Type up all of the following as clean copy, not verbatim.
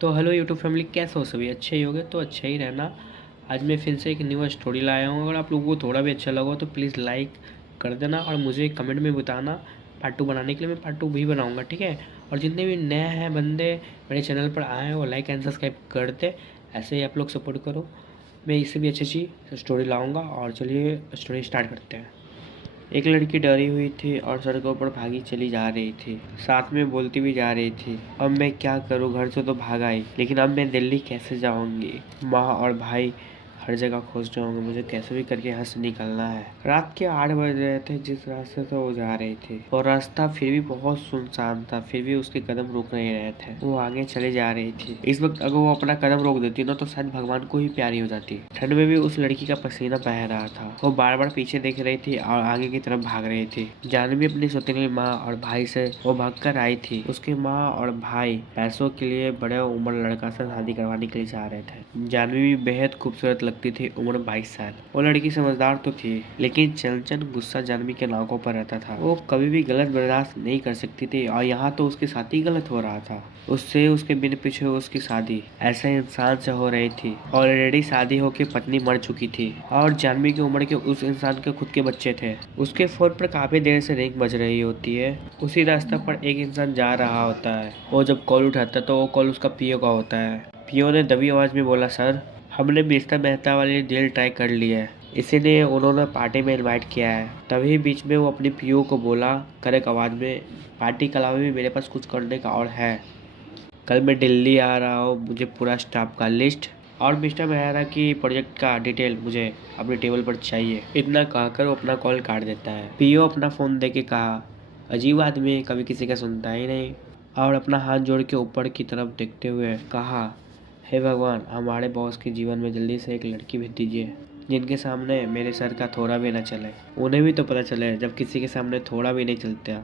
तो hello YouTube family, कैसे हो सभी? अच्छे ही होगे तो अच्छा ही रहना। आज मैं फिर से एक न्यू स्टोरी लाया हूँ। अगर आप लोगों को थोड़ा भी अच्छा लगा तो प्लीज़ लाइक कर देना और मुझे कमेंट में बताना। पार्ट 2 बनाने के लिए मैं पार्ट 2 भी बनाऊँगा, ठीक है? और जितने भी नए हैं बंदे मेरे चैनल पर आए हैं वो लाइक एंड सब्सक्राइब कर दे। ऐसे ही आप लोग सपोर्ट करो। मैं इससे भी अच्छी अच्छी स्टोरी लाऊँगा। और चलिए स्टोरी स्टार्ट करते हैं। एक लड़की डरी हुई थी और सड़कों पर भागी चली जा रही थी, साथ में बोलती भी जा रही थी, अब मैं क्या करूं, घर से तो भाग आई, लेकिन अब मैं दिल्ली कैसे जाऊंगी? माँ और भाई हर जगह खोज रहे होंगे, मुझे कैसे भी करके यहाँ से निकलना है। रात के 8 बज रहे थे जिस रास्ते से वो जा रही थी, और रास्ता फिर भी बहुत सुनसान था, फिर भी उसके कदम रुक नहीं रहे थे। वो आगे चले जा रही थी। इस वक्त अगर वो अपना कदम रोक देती ना तो शायद भगवान को ही प्यारी हो जाती। ठंड में भी उस लड़की का पसीना बह रहा था। वो बार बार पीछे देख रही थी और आगे की तरफ भाग रही थी। जानवी अपनी सौतेली माँ और भाई से वो भाग कर आई थी। उसकी माँ और भाई पैसों के लिए बड़े उम्र लड़का से शादी करवाने के लिए जा रहे थे। जानवी भी बेहद खूबसूरत लगती थी, उम्र 22 साल। वो लड़की समझदार तो थी, लेकिन चंचल गुस्सा जानवी के नाकों पर रहता था। वो कभी भी गलत बर्दाश्त नहीं कर सकती थी, और यहाँ तो उसकी शादी गलत हो रहा था। उससे उसके बिन पीछे उसकी शादी ऐसे इंसान से हो रही थी। ऑलरेडी शादी होकर पत्नी मर चुकी थी, और जानवी की उम्र के उस इंसान के खुद के बच्चे थे। उसके फोन पर काफी देर से रिंग बज रही होती है। उसी रास्ता पर एक इंसान जा रहा होता है। वो जब कॉल उठाता है तो वो कॉल उसका पीओ का होता है। पीओ ने दबी आवाज में बोला, सर, हमने मिस्टर मेहता वाली डील ट्राई कर ली है, इसीलिए उन्होंने पार्टी में इनवाइट किया है। तभी बीच में वो अपनी पीओ को बोला कड़क आवाज में, पार्टी के अलावा भी मेरे पास कुछ करने का और है। कल मैं दिल्ली आ रहा हूँ, मुझे पूरा स्टाफ का लिस्ट और मिस्टर मेहरा की प्रोजेक्ट का डिटेल मुझे अपने टेबल पर चाहिए। इतना कहकर वो अपना कॉल काट देता है। पीओ अपना फ़ोन देके कहा, अजीब आदमी, कभी किसी का सुनता ही नहीं। और अपना हाथ जोड़ के ऊपर की तरफ देखते हुए कहा, हे भगवान, हमारे बॉस के जीवन में जल्दी से एक लड़की भेज दीजिए जिनके सामने मेरे सर का थोड़ा भी ना चले। उन्हें भी तो पता चले जब किसी के सामने थोड़ा भी नहीं चलता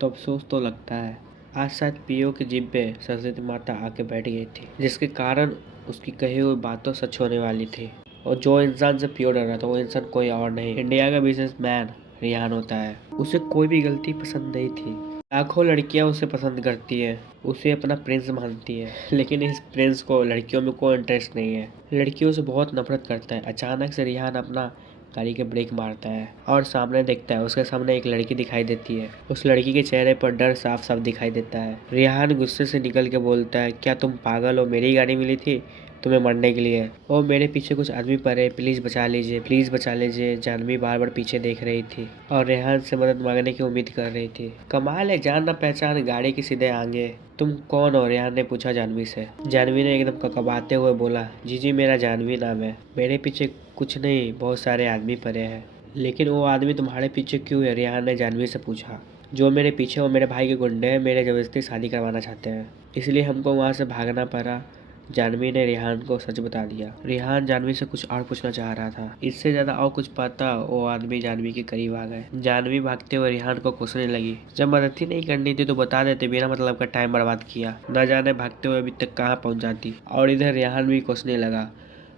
तो अफसोस तो लगता है। आज शायद पीओ की जीभ पे सरस्वती माता आके बैठ गई थी, जिसके कारण उसकी कही हुई बातों सच होने वाली थी। और जो इंसान से पीओ डर रहा था वो इंसान कोई और नहीं, इंडिया का बिजनेसमैन रेहान होता है। उसे कोई भी गलती पसंद नहीं थी। लाखों लड़कियां उसे पसंद करती है, उसे अपना प्रिंस मानती है, लेकिन इस प्रिंस को लड़कियों में कोई इंटरेस्ट नहीं है। लड़कियों से बहुत नफरत करता है। अचानक से रेहान अपना गाड़ी के ब्रेक मारता है और सामने देखता है। उसके सामने एक लड़की दिखाई देती है। उस लड़की के चेहरे पर डर साफ साफ दिखाई देता है। रेहान गुस्से से निकल के बोलता है, क्या तुम पागल हो? मेरी गाड़ी मिली थी तुम्हें मरने के लिए। ओ, मेरे पीछे कुछ आदमी पड़े, प्लीज बचा लीजिए, प्लीज बचा लीजिए। जानवी बार बार पीछे देख रही थी और रेहान से मदद मांगने की उम्मीद कर रही थी। कमाल है, जान ना पहचान, गाड़ी के सीधे आगे। तुम कौन हो? रेहान ने पूछा जानवी से। जानवी ने एकदम ककबाते हुए बोला, जी जी, मेरा जानवी नाम है। मेरे पीछे कुछ नहीं, बहुत सारे आदमी पड़े हैं। लेकिन वो आदमी तुम्हारे पीछे क्यों है? रेहान ने जानवी से पूछा। जो मेरे पीछे वो मेरे भाई के गुंडे हैं, मेरे जबरदस्ती शादी करवाना चाहते हैं, इसलिए हमको वहाँ से भागना पड़ा। जानवी ने रेहान को सच बता दिया। रेहान जानवी से कुछ और पूछना चाह रहा था। इससे ज्यादा और कुछ पता वो आदमी जानवी के करीब आ गए। जानवी भागते हुए रेहान को कोसने लगी। जब मदद ही नहीं करनी थी तो बता देते, बिना मतलब का टाइम बर्बाद किया। न जाने भागते हुए अभी तक कहाँ पहुँच जाती। और इधर रेहान भी कोसने लगा।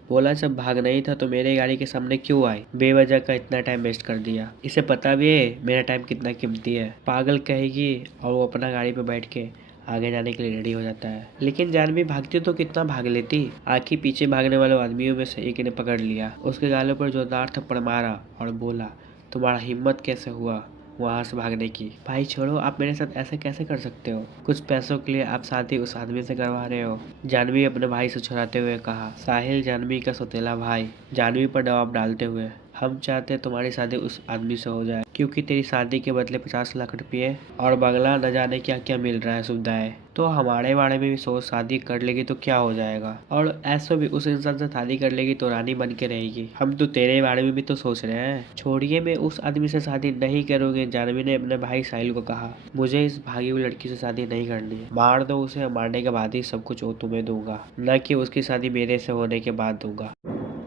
बोला, जब भागना ही था तो मेरे गाड़ी के सामने क्यों आई? बेवजह का इतना टाइम वेस्ट कर दिया। इसे पता भी है मेरा टाइम कितना कीमती है, पागल कहेगी। और वो अपना गाड़ी पे बैठ के आगे जाने के लिए रेडी हो जाता है। लेकिन जानवी भागती तो कितना भाग लेती। आखिर पीछे भागने वाले आदमियों में से एक ने पकड़ लिया, उसके गालों पर जोरदार थप्पड़ मारा और बोला, तुम्हारा हिम्मत कैसे हुआ वहाँ से भागने की? भाई छोड़ो, आप मेरे साथ ऐसे कैसे कर सकते हो? कुछ पैसों के लिए आप शादी उस आदमी से करवा रहे हो? जानवी अपने भाई से छुड़ाते हुए कहा। साहिल जानवी का सौतेला भाई जानवी पर दबाव डालते हुए, हम चाहते तुम्हारी शादी उस आदमी से हो जाए, क्योंकि तेरी शादी के बदले 50 लाख रुपये और बंगला न जाने क्या क्या मिल रहा है सुविधाएं। तो हमारे बारे में भी सोच, शादी कर लेगी तो क्या हो जाएगा? और ऐसा भी उस इंसान से शादी कर लेगी तो रानी बन के रहेगी। हम तो तेरे बारे में भी तो सोच रहे हैं। छोड़िए, मैं उस आदमी से शादी नहीं करूँगी, जानवी ने अपने भाई साहिल को कहा। मुझे इस भागी हुई लड़की से शादी नहीं करनी है। मार दो उसे, मारने के बाद ही सब कुछ वो तुम्हें दूंगा, न कि उसकी शादी मेरे से होने के बाद दूंगा।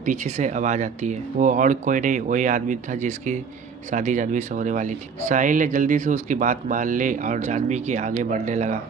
पीछे से आवाज आती है। वो और कोई नहीं, वही आदमी था जिसकी शादी जानवी से होने वाली थी। साहिल ने जल्दी से उसकी बात मान ली और जानवी के आगे बढ़ने लगा।